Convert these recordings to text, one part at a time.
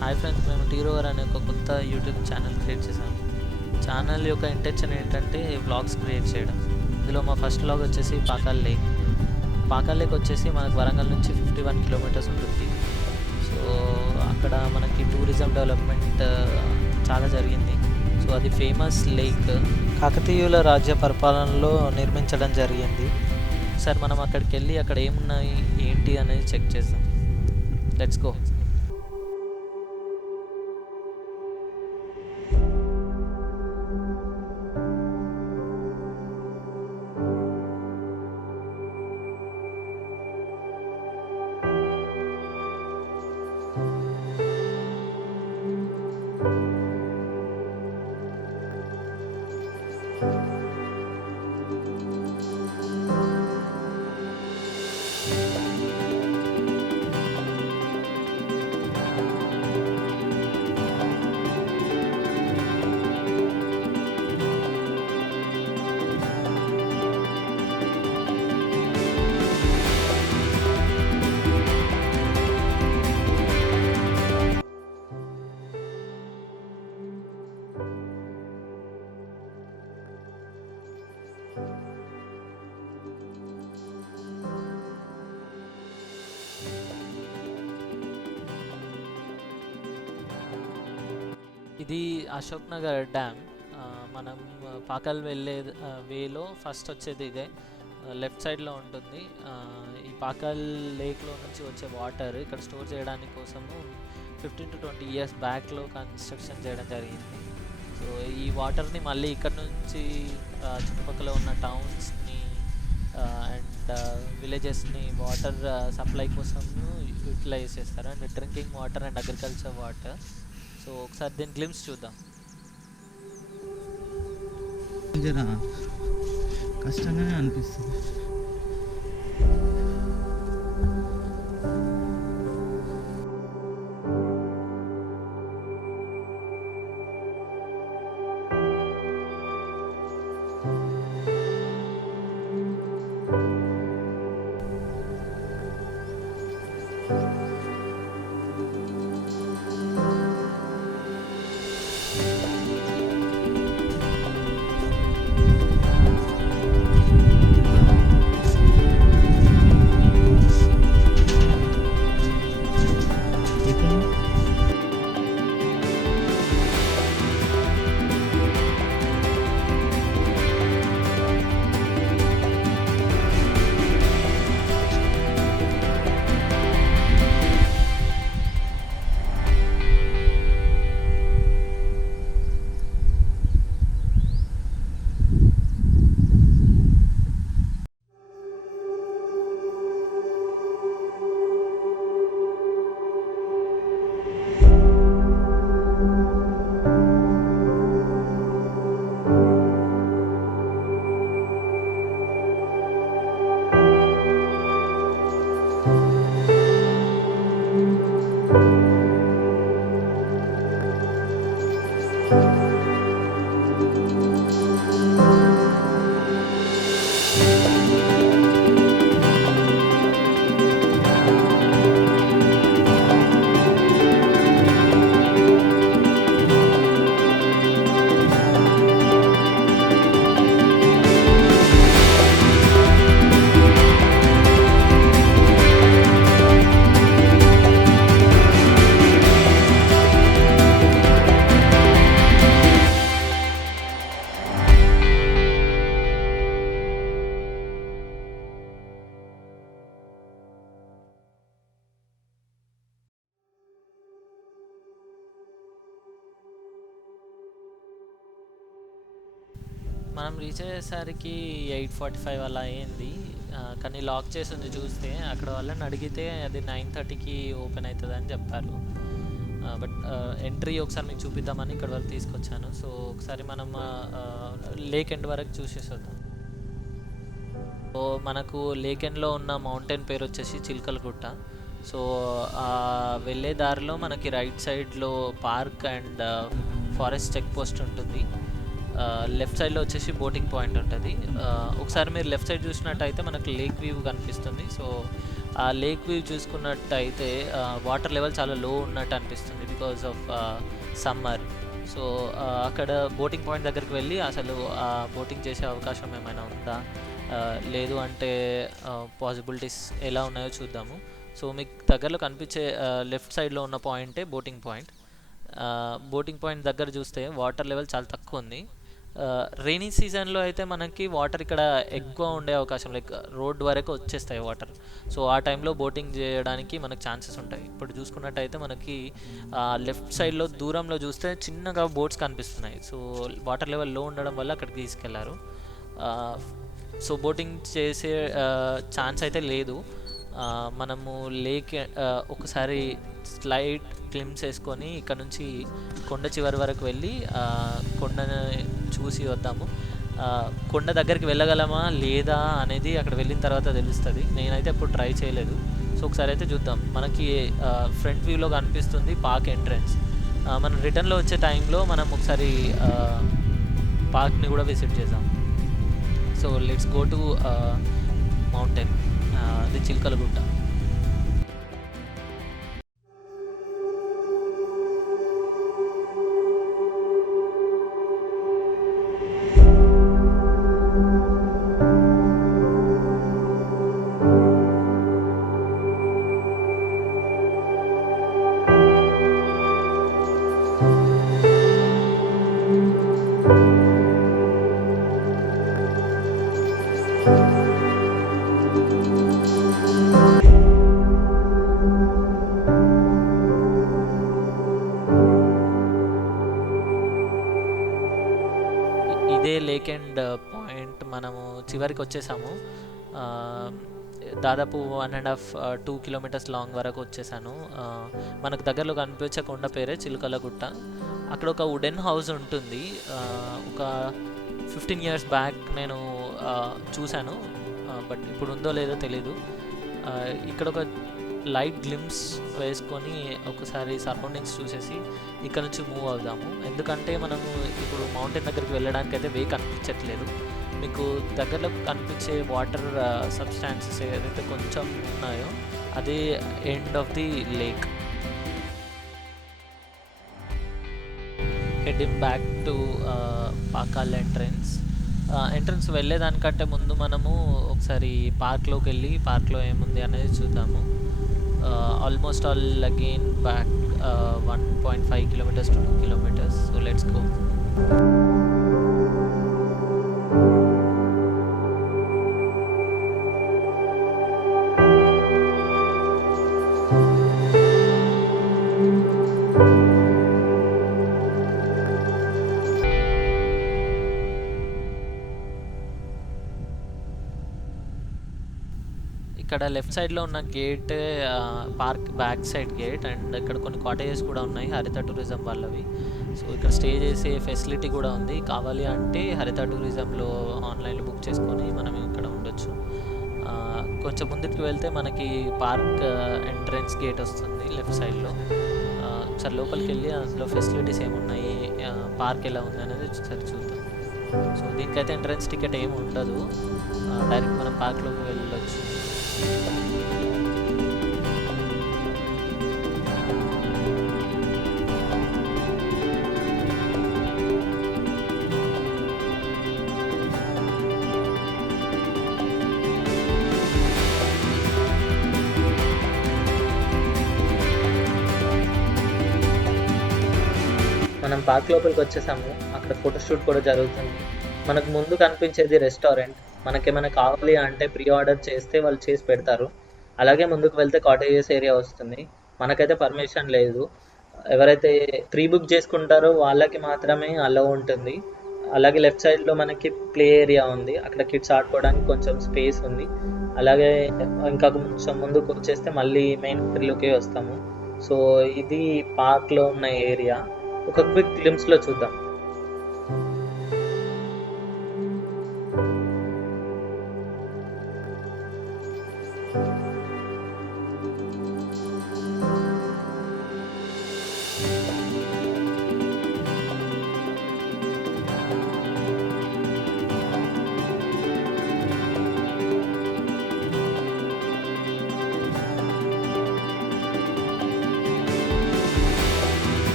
Hi friends, మేము tea rover అనే ఒక కొత్త యూట్యూబ్ ఛానల్ క్రియేట్ చేశాము. ఛానల్ యొక్క ఇంటెన్షన్ ఏంటంటే వ్లాగ్స్ క్రియేట్ చేయడం. ఇందులో మా ఫస్ట్ వ్లాగ్ వచ్చేసి పాకాల్ లేక్. పాకాల్ లేక్ వచ్చేసి మనకు వరంగల్ నుంచి 51 కిలోమీటర్స్ ఉంటుంది. సో అక్కడ మనకి టూరిజం డెవలప్మెంట్ చాలా జరిగింది. సో అది ఫేమస్ లేక్ కాకతీయుల రాజ్య పరిపాలనలో నిర్మించడం జరిగింది. ఒకసారి మనం అక్కడికి వెళ్ళి అక్కడ ఏమున్నాయి ఏంటి అనేది చెక్ చేద్దాం. Let's go. ఇది అశోక్ నగర్ డ్యామ్. మనం పాకాల్ వెళ్ళే వేలో ఫస్ట్ వచ్చేది ఇదే, లెఫ్ట్ సైడ్లో ఉంటుంది. ఈ పాకాల్ లేక్లో నుంచి వచ్చే వాటర్ ఇక్కడ స్టోర్ చేయడానికి కోసము 15 to 20 years బ్యాక్లో కన్స్ట్రక్షన్ చేయడం జరిగింది. సో ఈ వాటర్ని మళ్ళీ ఇక్కడ నుంచి చుట్టుపక్కల ఉన్న టౌన్స్ని అండ్ విలేజెస్ని వాటర్ సప్లై కోసం యూటిలైజ్ చేస్తారు. And drinking water and agriculture water. So ఒకసారి దీని గ్లిమ్స్ చూద్దాం. జరా కష్టంగానే అనిపిస్తుంది. మనం రీచ్ అయ్యేసరికి 8:45 అలా అయింది. కానీ లాక్ చేసి ఉంది. చూస్తే అక్కడ వాళ్ళని అడిగితే అది 9:30కి ఓపెన్ అవుతుంది అని చెప్పారు. బట్ ఎంట్రీ ఒకసారి మీకు చూపిద్దామని ఇక్కడ వరకు తీసుకొచ్చాను. సో ఒకసారి మనం లేక్ ఎండ్ వరకు చూసేసొద్దాం. సో మనకు లేక్ ఎండ్లో ఉన్న మౌంటైన్ పేరు వచ్చేసి చిల్కలగుట్ట. సో వెళ్ళే దారిలో మనకి రైట్ సైడ్లో park and forest check post ఉంటుంది. లెఫ్ట్ సైడ్లో వచ్చేసి బోటింగ్ పాయింట్ ఉంటుంది. ఒకసారి మీరు లెఫ్ట్ సైడ్ చూసినట్టయితే మనకు లేక్ వ్యూ కనిపిస్తుంది. సో ఆ లేక్ వ్యూ చూసుకున్నట్టయితే వాటర్ లెవెల్ చాలా లో ఉన్నట్టు అనిపిస్తుంది బికాజ్ ఆఫ్ సమ్మర్. సో అక్కడ బోటింగ్ పాయింట్ దగ్గరికి వెళ్ళి అసలు బోటింగ్ చేసే అవకాశం ఏమైనా ఉందా, లేదు అంటే పాసిబిలిటీస్ ఎలా ఉన్నాయో చూద్దాము. సో మీకు దగ్గరలో కనిపించే లెఫ్ట్ సైడ్లో ఉన్న పాయింటే బోటింగ్ పాయింట్. బోటింగ్ పాయింట్ దగ్గర చూస్తే వాటర్ లెవెల్ చాలా తక్కువ ఉంది. రైనీ సీజన్లో అయితే మనకి వాటర్ ఇక్కడ ఎక్కువ ఉండే అవకాశం, లైక్ రోడ్ వరకు వచ్చేస్తాయి వాటర్. సో ఆ టైంలో బోటింగ్ చేయడానికి మనకు ఛాన్సెస్ ఉంటాయి. ఇప్పుడు చూసుకున్నట్టయితే మనకి లెఫ్ట్ సైడ్లో దూరంలో చూస్తే చిన్నగా బోట్స్ కనిపిస్తున్నాయి. సో వాటర్ లెవెల్ లో ఉండడం వల్ల అక్కడికి తీసుకెళ్లారు. సో బోటింగ్ చేసే ఛాన్స్ అయితే లేదు. మనము లేక్ ఒకసారి స్లైడ్ క్లిమ్స్ వేసుకొని ఇక్కడ నుంచి కొండ చివరి వరకు వెళ్ళి కొండని చూసి వద్దాము. కొండ దగ్గరికి వెళ్ళగలమా లేదా అనేది అక్కడ వెళ్ళిన తర్వాత తెలుస్తుంది. నేనైతే ఎప్పుడు ట్రై చేయలేదు. సో ఒకసారి అయితే చూద్దాం. మనకి ఫ్రంట్ వ్యూలో కనిపిస్తుంది పార్క్ ఎంట్రన్స్. మనం రిటర్న్లో వచ్చే టైంలో మనం ఒకసారి పార్క్ని కూడా విజిట్ చేద్దాం. So let's go to mountain, అది చిలకలగుట్ట. ఇదే లేక్ అండ్ పాయింట్. మనము చివరికి వచ్చేసాము. దాదాపు 1.5-2 కిలోమీటర్స్ లాంగ్ వరకు వచ్చేసాను. మనకు దగ్గరలో కనిపించే కొండ పేరే చిలుకలగుట్ట. అక్కడ ఒక వుడెన్ హౌస్ ఉంటుంది. ఒక 15 ఇయర్స్ బ్యాక్ నేను చూశాను, బట్ ఇప్పుడు ఉందో లేదో తెలీదు. ఇక్కడ ఒక లైట్ గ్లిమ్స్ వేసుకొని ఒకసారి సరౌండింగ్స్ చూసేసి ఇక్కడ నుంచి మూవ్ అవుదాము. ఎందుకంటే మనము ఇప్పుడు మౌంటైన్ దగ్గరికి వెళ్ళడానికి అయితే వే కనిపించట్లేదు. మీకు దగ్గరలో కనిపించే వాటర్ సబ్స్టాన్సెస్ ఏదైతే కొంచెం ఉన్నాయో అదే end of the lake. Heading back to Pakhal entrance వెళ్ళేదానికంటే ముందు మనము ఒకసారి పార్క్లోకి వెళ్ళి పార్క్లో ఏముంది అనేది చూద్దాము. Almost all again back 1.5 kilometers to 2 kilometers. So let's go. ఇక్కడ లెఫ్ట్ సైడ్లో ఉన్న gate park back side gate, and ఇక్కడ కొన్ని కాటేజెస్ కూడా ఉన్నాయి హరిత టూరిజం వాళ్ళవి. సో ఇక్కడ స్టే చేసే ఫెసిలిటీ కూడా ఉంది. కావాలి అంటే హరిత టూరిజంలో ఆన్లైన్లో బుక్ చేసుకొని మనం ఇక్కడ ఉండొచ్చు. కొంచెం ముందుకు వెళ్తే మనకి పార్క్ ఎంట్రన్స్ గేట్ వస్తుంది లెఫ్ట్ సైడ్లో. ఒకసారి లోపలికి వెళ్ళి అందులో ఫెసిలిటీస్ ఏమున్నాయి, పార్క్ ఎలా ఉంది అనేది ఒకసారి చూద్దాం. సో దీనికైతే ఎంట్రన్స్ టికెట్ ఏమి ఉండదు, డైరెక్ట్ మనం పార్క్లోకి వెళ్ళొచ్చు. మనం పార్క్ లోపలికి వచ్చేసాము. అక్కడ ఫోటోషూట్ కూడా జరుగుతుంది. మనకు ముందు కనిపించేది రెస్టారెంట్. మనకేమైనా కావాలి అంటే ప్రీ ఆర్డర్ చేస్తే వాళ్ళు చేసి పెడతారు. అలాగే ముందుకు వెళ్తే కాటేజెస్ ఏరియా వస్తుంది. మనకైతే పర్మిషన్ లేదు. ఎవరైతే ప్రీ బుక్ చేసుకుంటారో వాళ్ళకి మాత్రమే అలో ఉంటుంది. అలాగే లెఫ్ట్ సైడ్లో మనకి ప్లే ఏరియా ఉంది, అక్కడ కిడ్స్ ఆడుకోవడానికి కొంచెం స్పేస్ ఉంది. అలాగే ఇంకా కొంచెం ముందుకు వచ్చేస్తే మళ్ళీ మెయిన్ ఎంట్రీలోకి వస్తాము. సో ఇది పార్క్లో ఉన్న ఏరియా. ఒక క్విక్ గ్లిమ్స్లో చూద్దాం.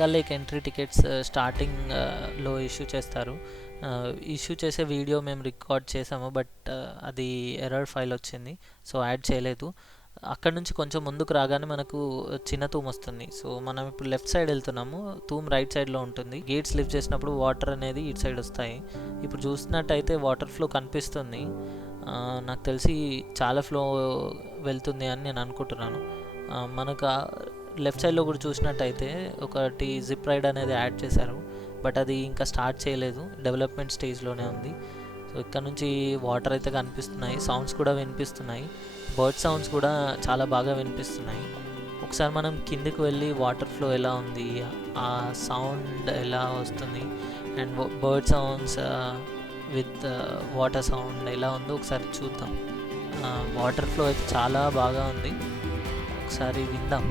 పాకాల్ లేక్ ఎంట్రీ టికెట్స్ స్టార్టింగ్లో ఇష్యూ చేస్తారు. ఇష్యూ చేసే వీడియో మేము రికార్డ్ చేసాము, బట్ అది ఎర్రర్ ఫైల్ వచ్చింది, సో యాడ్ చేయలేదు. అక్కడ నుంచి కొంచెం ముందుకు రాగానే మనకు చిన్న తూమ్ వస్తుంది. సో మనం ఇప్పుడు లెఫ్ట్ సైడ్ వెళ్తున్నాము, తూమ్ రైట్ సైడ్లో ఉంటుంది. గేట్స్ లిఫ్ట్ చేసినప్పుడు వాటర్ అనేది ఇటు సైడ్ వస్తాయి. ఇప్పుడు చూసినట్టయితే వాటర్ ఫ్లో కనిపిస్తుంది. నాకు తెలిసి చాలా ఫ్లో వెళ్తుంది అని నేను అనుకుంటున్నాను. మనకు లెఫ్ట్ సైడ్లో కూడా చూసినట్టయితే ఒకటి జిప్ రైడ్ అనేది యాడ్ చేశారు, బట్ అది ఇంకా స్టార్ట్ చేయలేదు, డెవలప్మెంట్ స్టేజ్లోనే ఉంది. సో ఇక్కడ నుంచి వాటర్ అయితే కనిపిస్తున్నాయి, సౌండ్స్ కూడా వినిపిస్తున్నాయి, బర్డ్ సౌండ్స్ కూడా చాలా బాగా వినిపిస్తున్నాయి. ఒకసారి మనం కిందికి వెళ్ళి వాటర్ ఫ్లో ఎలా ఉంది, ఆ సౌండ్ ఎలా వస్తుంది, and bird sounds with water sound ఎలా ఉందో ఒకసారి చూద్దాం. వాటర్ ఫ్లో అయితే చాలా బాగా ఉంది, ఒకసారి విందాం.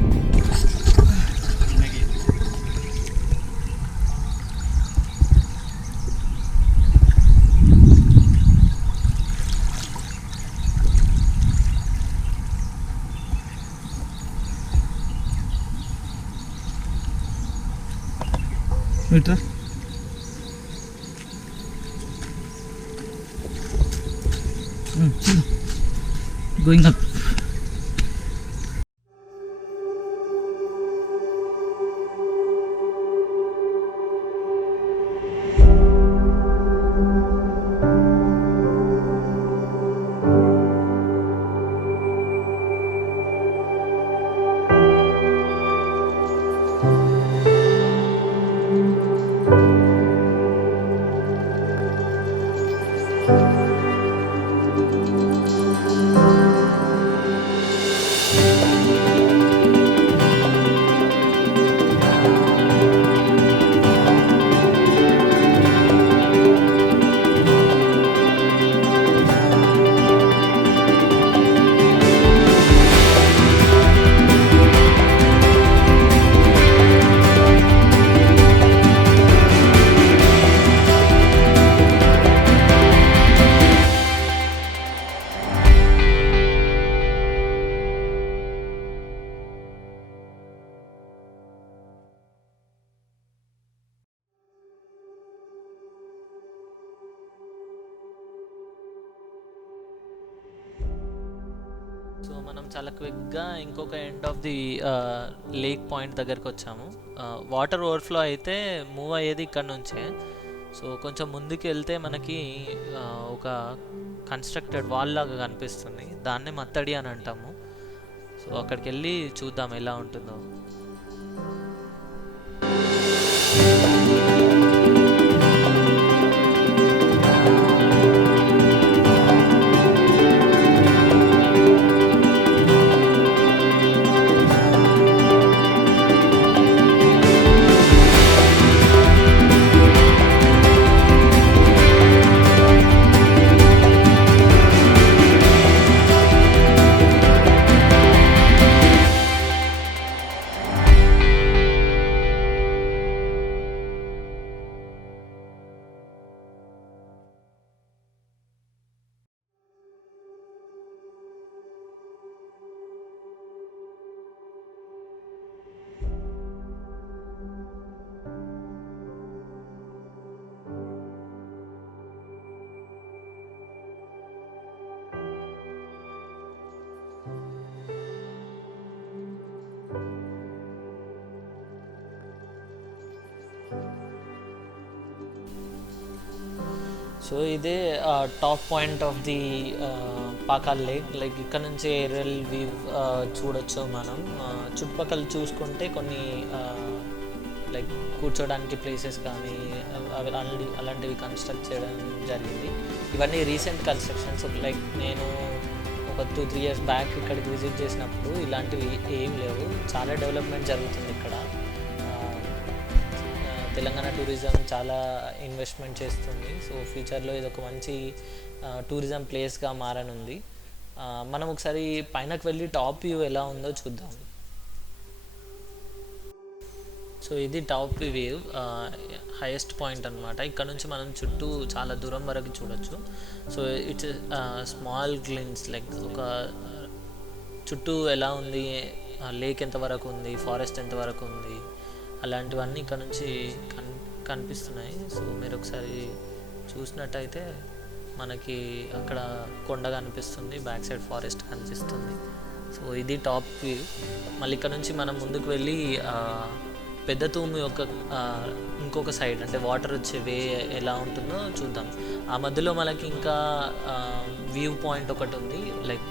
Metre going up. సో మనం చాలా క్విక్గా ఇంకొక end of the lake point దగ్గరికి వచ్చాము. వాటర్ ఓవర్ఫ్లో అయితే మూవ్ అయ్యేది ఇక్కడ నుంచే. సో కొంచెం ముందుకు వెళ్తే మనకి ఒక కన్స్ట్రక్టెడ్ వాల్ లాగా కనిపిస్తుంది, దాన్నే మత్తడి అని అంటాము. సో అక్కడికి వెళ్ళి చూద్దాం ఎలా ఉంటుందో. సో ఇదే top point of the Pakhal lake. Like ఇక్కడ నుంచి ఏరియల్ వ్యూ చూడొచ్చు మనం. చుట్టుపక్కల చూసుకుంటే కొన్ని లైక్ కూర్చోడానికి ప్లేసెస్ కానీ అవి అలాంటివి కన్స్ట్రక్ట్ చేయడం జరిగింది. ఇవన్నీ రీసెంట్ కన్స్ట్రక్షన్స్. లైక్ నేను ఒక 2-3 years బ్యాక్ ఇక్కడికి విజిట్ చేసినప్పుడు ఇలాంటివి ఏం లేవు. చాలా డెవలప్మెంట్ జరుగుతుంది ఇక్కడ. తెలంగాణ టూరిజం చాలా ఇన్వెస్ట్మెంట్ చేస్తుంది. సో ఫ్యూచర్లో ఇది ఒక మంచి టూరిజం ప్లేస్గా మారనుంది. మనం ఒకసారి పైనకు వెళ్ళి టాప్ వ్యూ ఎలా ఉందో చూద్దాం. సో ఇది టాప్ వ్యూ, హైయెస్ట్ పాయింట్ అనమాట. ఇక్కడ నుంచి మనం చుట్టూ చాలా దూరం వరకు చూడొచ్చు. సో ఇట్స్ స్మాల్ గ్లిన్స్, లైక్ ఒక చుట్టూ ఎలా ఉంది, లేక్ ఎంతవరకు ఉంది, ఫారెస్ట్ ఎంతవరకు ఉంది, అలాంటివన్నీ ఇక్కడ నుంచి కనిపిస్తున్నాయి. సో మీరు ఒకసారి చూసినట్టయితే మనకి అక్కడ కొండ కనిపిస్తుంది, బ్యాక్ సైడ్ ఫారెస్ట్ కనిపిస్తుంది. సో ఇది టాప్ వ్యూ. మళ్ళీ ఇక్కడ నుంచి మనం ముందుకు వెళ్ళి పెద్ద తూము యొక్క ఇంకొక సైడ్ అంటే వాటర్ వచ్చే వే ఎలా ఉంటుందో చూద్దాం. ఆ మధ్యలో మనకి ఇంకా వ్యూ పాయింట్ ఒకటి ఉంది, like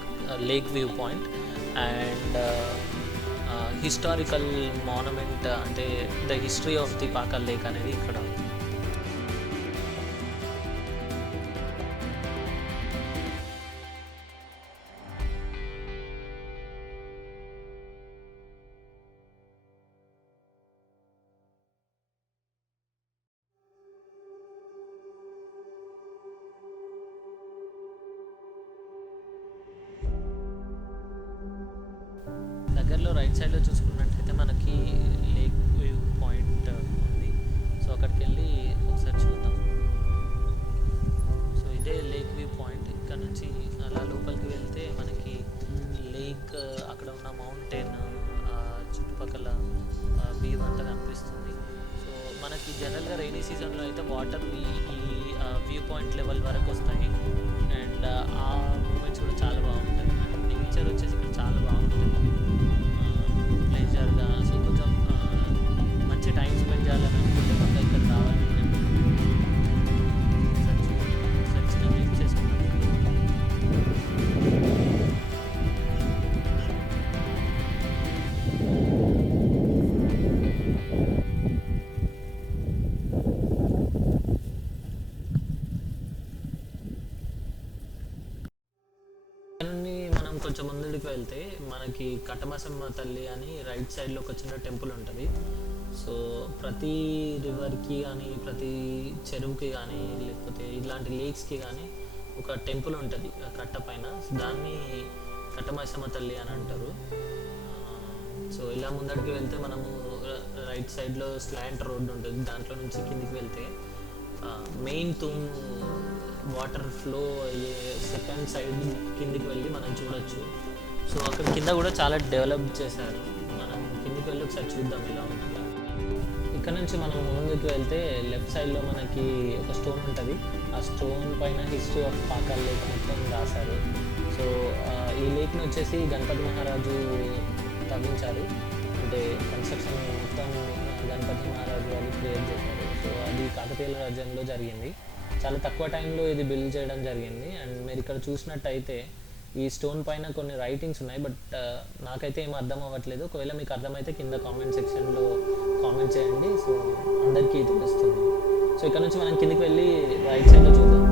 lake view point and historical monument అంటే the history of the Pakhal lake అనేది ఇక్కడ ఉంది. దగ్గరలో రైట్ సైడ్లో చూసుకున్నట్లయితే మనకి లేక్ వ్యూ పాయింట్ ఉంది. సో అక్కడికి వెళ్ళి ఒకసారి చూద్దాం. సో ఇదే లేక్ వ్యూ పాయింట్. ఇక్కడ నుంచి అలా లోపలికి వెళ్తే మనకి లేక్, అక్కడ ఉన్న మౌంటైన్, చుట్టుపక్కల వ్యూ అంతా కనిపిస్తుంది. సో మనకి జనరల్గా రైనీ సీజన్లో అయితే వాటర్ ఈ వ్యూ పాయింట్ లెవెల్ వరకు వస్తాయి అండ్ ఆ మూమెంట్స్ కూడా చాలా బాగుంటాయి. అండ్ నేచర్ వచ్చేసి ఇక్కడ చాలా బాగుంటుంది ప్లేజర్గా. సో కొంచెం మంచి టైం స్పెండ్ చేయాలని అనుకుంటే కనుక ఇక్కడ రావాలని చిన్న క్లిక్ చేసుకున్నాను. మనం కొంచెం ముందుకు వెళ్తే మనకి కట్టమైసమ్మ తల్లి అని రైట్ సైడ్లో ఒక చిన్న టెంపుల్ ఉంటుంది. సో ప్రతి రివర్కి కానీ ప్రతి చెరువుకి కానీ లేకపోతే ఇలాంటి లేక్స్కి కానీ ఒక టెంపుల్ ఉంటుంది కట్ట పైన. దాన్ని కట్టమైసమ్మ తల్లి అని అంటారు. సో ఇలా ముందడికి వెళ్తే మనము రైట్ సైడ్లో స్లాంట్ రోడ్ ఉంటుంది, దాంట్లో నుంచి కిందికి వెళ్తే మెయిన్ తూము వాటర్ ఫ్లో అయ్యే సెకండ్ సైడ్ కిందికి వెళ్ళి మనం చూడొచ్చు. సో అక్కడ కింద కూడా చాలా డెవలప్ చేశారు. మనం కిందికి వెళ్ళి ఒకసారి చూద్దాం ఎలా ఉంటుంది. ఇక్కడ నుంచి మనం ముందుకు వెళ్తే లెఫ్ట్ సైడ్లో మనకి ఒక స్టోన్ ఉంటుంది. ఆ స్టోన్ పైన హిస్టరీ ఆఫ్ పాకల్ లేక్ మొత్తం రాశారు. సో ఈ లేక్ని వచ్చేసి గణపతి మహారాజు తవ్వించారు, అంటే కన్స్ట్రక్షన్ మొత్తం గణపతి మహారాజు వాళ్ళు క్రియేట్ చేశారు. సో అది కాకతీయుల రాజ్యంలో జరిగింది. చాలా తక్కువ టైంలో ఇది బిల్డ్ చేయడం జరిగింది. అండ్ మీరు ఇక్కడ చూసినట్టయితే ఈ స్టోన్ పైన కొన్ని రైటింగ్స్ ఉన్నాయి, బట్ నాకైతే ఏం అర్థం అవ్వట్లేదు. ఒకవేళ మీకు అర్థమైతే కింద కామెంట్ సెక్షన్లో కామెంట్ చేయండి, సో అందరికీ తెలుస్తుంది. సో ఇక్కడ నుంచి మనం కిందికి వెళ్ళి రైట్ సైడ్లో చూద్దాం.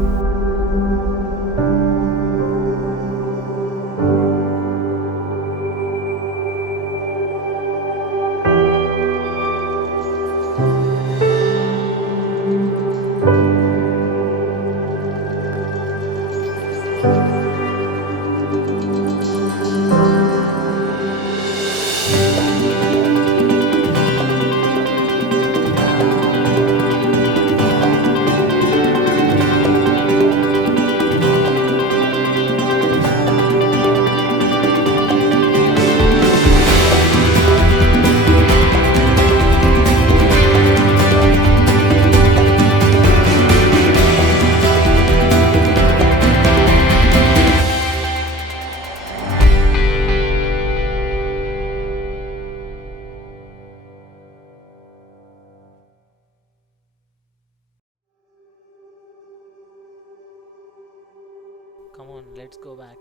Come on, let's go back.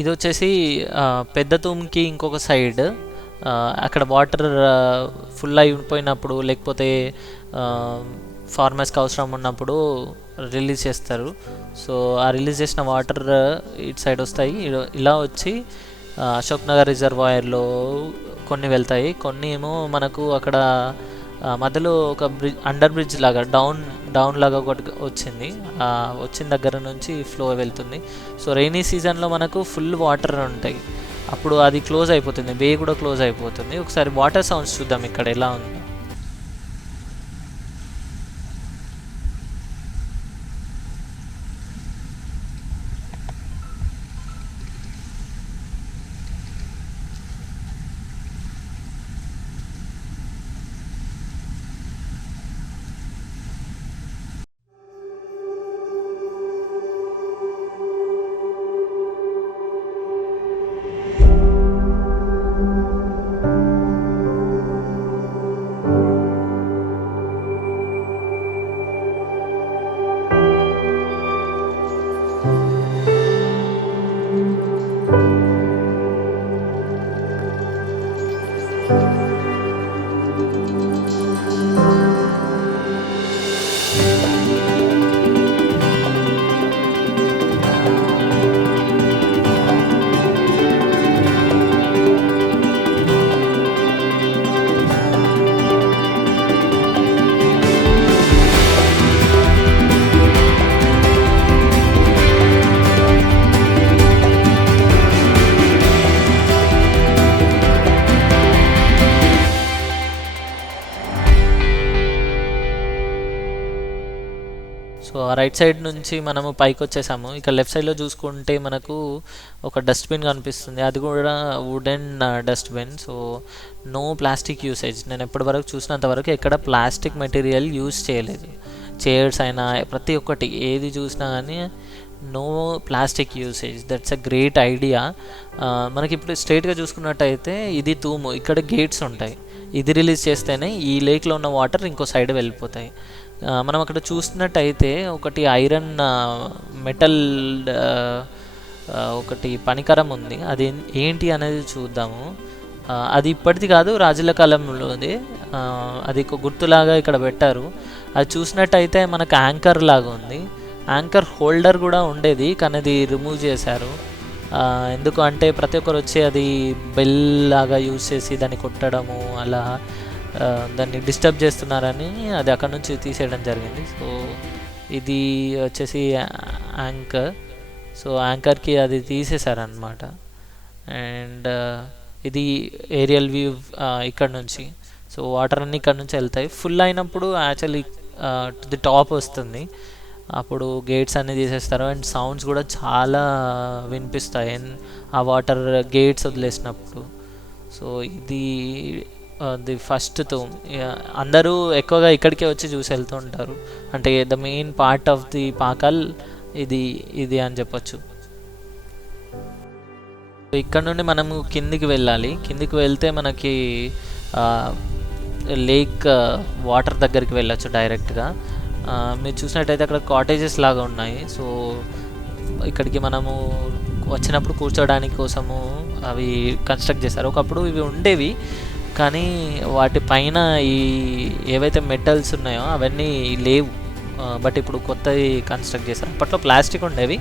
ఇది వచ్చేసి పెద్ద తూముకి ఇంకొక సైడ్. అక్కడ వాటర్ ఫుల్ అయిపోయినప్పుడు లేకపోతే ఫార్మర్స్కి అవసరం ఉన్నప్పుడు రిలీజ్ చేస్తారు. సో ఆ రిలీజ్ చేసిన వాటర్ ఇటు సైడ్ వస్తాయి. ఇలా వచ్చి అశోక్ నగర్ రిజర్వాయర్లో కొన్ని వెళ్తాయి, కొన్ని ఏమో మనకు అక్కడ మధ్యలో ఒక అండర్ బ్రిడ్జ్ లాగా డౌన్ లాగా ఒకటి వచ్చింది. వచ్చిన దగ్గర నుంచి ఫ్లో వెళ్తుంది. సో రైనీ సీజన్లో మనకు ఫుల్ వాటర్ ఉంటాయి, అప్పుడు అది క్లోజ్ అయిపోతుంది, వే కూడా క్లోజ్ అయిపోతుంది. ఒకసారి వాటర్ సౌండ్స్ చూద్దాం ఇక్కడ ఎలా ఉందో. రైట్ సైడ్ నుంచి మనము పైకి వచ్చేసాము. ఇక్కడ లెఫ్ట్ సైడ్లో చూసుకుంటే మనకు ఒక డస్ట్బిన్ కనిపిస్తుంది, అది కూడా wooden dustbin. So no plastic usage. నేను ఎప్పటి వరకు చూసినంత వరకు ఎక్కడ ప్లాస్టిక్ మెటీరియల్ యూజ్ చేయలేదు. చైర్స్ అయినా ప్రతి ఒక్కటి ఏది చూసినా కానీ no plastic usage. That's a great idea. మనకి ఇప్పుడు స్ట్రైట్గా చూసుకున్నట్టయితే ఇది తూము, ఇక్కడ గేట్స్ ఉంటాయి. ఇది రిలీజ్ చేస్తేనే ఈ లేక్లో ఉన్న వాటర్ ఇంకో సైడ్ వెళ్ళిపోతాయి. మనం అక్కడ చూసినట్టయితే ఒకటి ఐరన్ మెటల్ ఒకటి పనికరం ఉంది, అది ఏంటి అనేది చూద్దాము. అది ఇప్పటిది కాదు, రాజుల కాలంలోది. అది ఒక గుర్తులాగా ఇక్కడ పెట్టారు. అది చూసినట్టయితే మనకు యాంకర్ లాగా ఉంది. యాంకర్ హోల్డర్ కూడా ఉండేది, కానీ అది రిమూవ్ చేశారు. ఎందుకు అంటే ప్రతి ఒక్కరు వచ్చి అది బెల్ లాగా యూజ్ చేసి దాన్ని కొట్టడము, అలా దాన్ని డిస్టర్బ్ చేస్తున్నారని అది అక్కడ నుంచి తీసేయడం జరిగింది. సో ఇది వచ్చేసి యాంకర్. సో యాంకర్కి అది తీసేశారనమాట. అండ్ ఇది ఏరియల్ వ్యూ ఇక్కడ నుంచి. సో వాటర్ అన్నీ ఇక్కడ నుంచి వెళ్తాయి. ఫుల్ అయినప్పుడు యాక్చువల్లీ టు ది టాప్ వస్తుంది, అప్పుడు గేట్స్ అన్నీ తీసేస్తారు. అండ్ సౌండ్స్ కూడా చాలా వినిపిస్తాయి ఆ వాటర్ గేట్స్ వదిలేసినప్పుడు. సో ఇది ది ఫస్ట్ థూమ్. అందరూ ఎక్కువగా ఇక్కడికే వచ్చి చూసి వెళ్తూ ఉంటారు. అంటే the main part of the Pakhal ఇది అని చెప్పొచ్చు. ఇక్కడ నుండి మనము కిందికి వెళ్ళాలి. కిందికి వెళ్తే మనకి లేక్ వాటర్ దగ్గరికి వెళ్ళచ్చు డైరెక్ట్గా. మీరు చూసినట్టయితే అక్కడ కాటేజెస్ లాగా ఉన్నాయి. సో ఇక్కడికి మనము వచ్చినప్పుడు కూర్చోడానికి కోసము అవి కన్స్ట్రక్ట్ చేశారు. ఒకప్పుడు ఇవి ఉండేవి, కానీ వాటి పైన ఈ ఏవైతే మెటల్స్ ఉన్నాయో అవన్నీ లేవు. బట్ ఇప్పుడు కొత్తవి కన్స్ట్రక్ట్ చేశారు. అప్పట్లో ప్లాస్టిక్ ఉండేవి,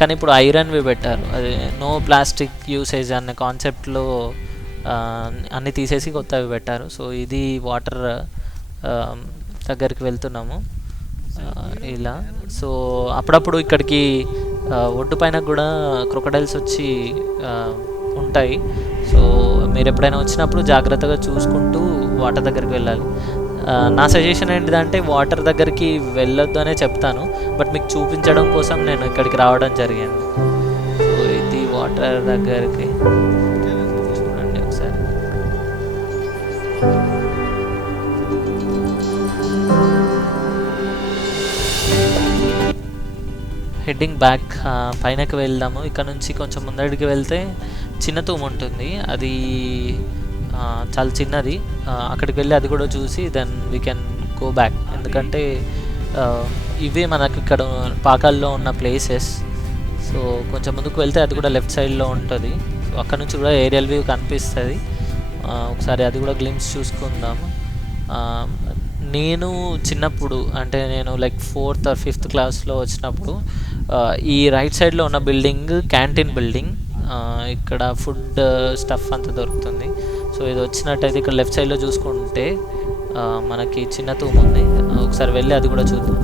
కానీ ఇప్పుడు ఐరన్వి పెట్టారు. అది నో ప్లాస్టిక్ యూసేజ్ అనే కాన్సెప్ట్లో అన్నీ తీసేసి కొత్తవి పెట్టారు. సో ఇది వాటర్ దగ్గరికి వెళ్తున్నాము ఇలా. సో అప్పుడప్పుడు ఇక్కడికి ఒడ్డు పైన కూడా క్రొకడైల్స్ వచ్చి ఉంటాయి. సో మీరు ఎప్పుడైనా వచ్చినప్పుడు జాగ్రత్తగా చూసుకుంటూ వాటర్ దగ్గరికి వెళ్ళాలి. నా సజెషన్ ఏంటిదంటే వాటర్ దగ్గరికి వెళ్ళొద్దు అనే చెప్తాను, బట్ మీకు చూపించడం కోసం నేను ఇక్కడికి రావడం జరిగింది. సో ఇది వాటర్ దగ్గరికి చూడండి ఒకసారి. హెడ్డింగ్ బ్యాక్ పైనకి వెళ్దాము. ఇక్కడ నుంచి కొంచెం ముందడికి వెళ్తే చిన్న తూము ఉంటుంది, అది చాలా చిన్నది. అక్కడికి వెళ్ళి అది కూడా చూసి then we can go back. ఎందుకంటే ఇవే మనకు ఇక్కడ పాకాల్లో ఉన్న ప్లేసెస్. సో కొంచెం ముందుకు వెళ్తే అది కూడా లెఫ్ట్ సైడ్లో ఉంటుంది. సో అక్కడ నుంచి కూడా ఏరియల్ వ్యూ కనిపిస్తుంది. ఒకసారి అది కూడా గ్లిమ్స్ చూసుకుందాము. నేను చిన్నప్పుడు అంటే నేను లైక్ 4th or 5th క్లాస్లో వచ్చినప్పుడు ఈ రైట్ సైడ్లో ఉన్న బిల్డింగ్ క్యాంటీన్ బిల్డింగ్. ఇక్కడ ఫుడ్ స్టఫ్ అంతా దొరుకుతుంది. సో ఇది వచ్చినట్టయితే ఇక్కడ లెఫ్ట్ సైడ్లో చూసుకుంటే మనకి చిన్న తూము ఉంది. ఒకసారి వెళ్ళి అది కూడా చూద్దాం.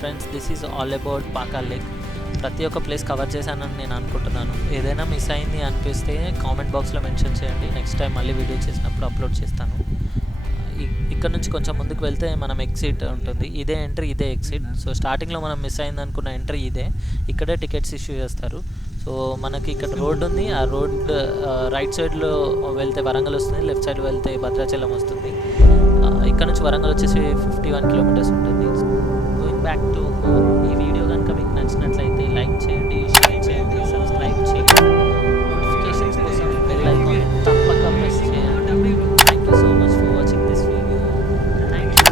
Friends, this is all about Pakhal lake. ప్రతి ఒక్క ప్లేస్ కవర్ చేశానని నేను అనుకుంటున్నాను. ఏదైనా మిస్ అయింది అనిపిస్తే కామెంట్ బాక్స్లో మెన్షన్ చేయండి. నెక్స్ట్ టైం మళ్ళీ వీడియో చేసినప్పుడు అప్లోడ్ చేస్తాను. ఇక్కడ నుంచి కొంచెం ముందుకు వెళ్తే మనం ఎగ్జిట్ ఉంటుంది. ఇదే ఎంట్రీ, ఇదే ఎగ్జిట్. సో స్టార్టింగ్లో మనం మిస్ అయింది అనుకున్న ఎంట్రీ ఇదే. ఇక్కడే టికెట్స్ ఇష్యూ చేస్తారు. సో మనకి ఇక్కడ రోడ్ ఉంది. ఆ రోడ్ రైట్ సైడ్లో వెళ్తే వరంగల్ వస్తుంది, లెఫ్ట్ సైడ్ వెళ్తే భద్రాచలం వస్తుంది. ఇక్కడ నుంచి వరంగల్ వచ్చేసి 51 కిలోమీటర్స్ ఉంటుంది. Going back to home. ఈ వీడియో కనుక మీకు నచ్చినట్లయితే లైక్ చేయండి, షేర్ చేయండి, సబ్స్క్రైబ్ చేయండి. నోటిఫికేషన్స్ కోసం బెల్ ఐకాన్ తప్పక ప్రెస్ చేయండి. Thank you so much for watching this video. Thank you.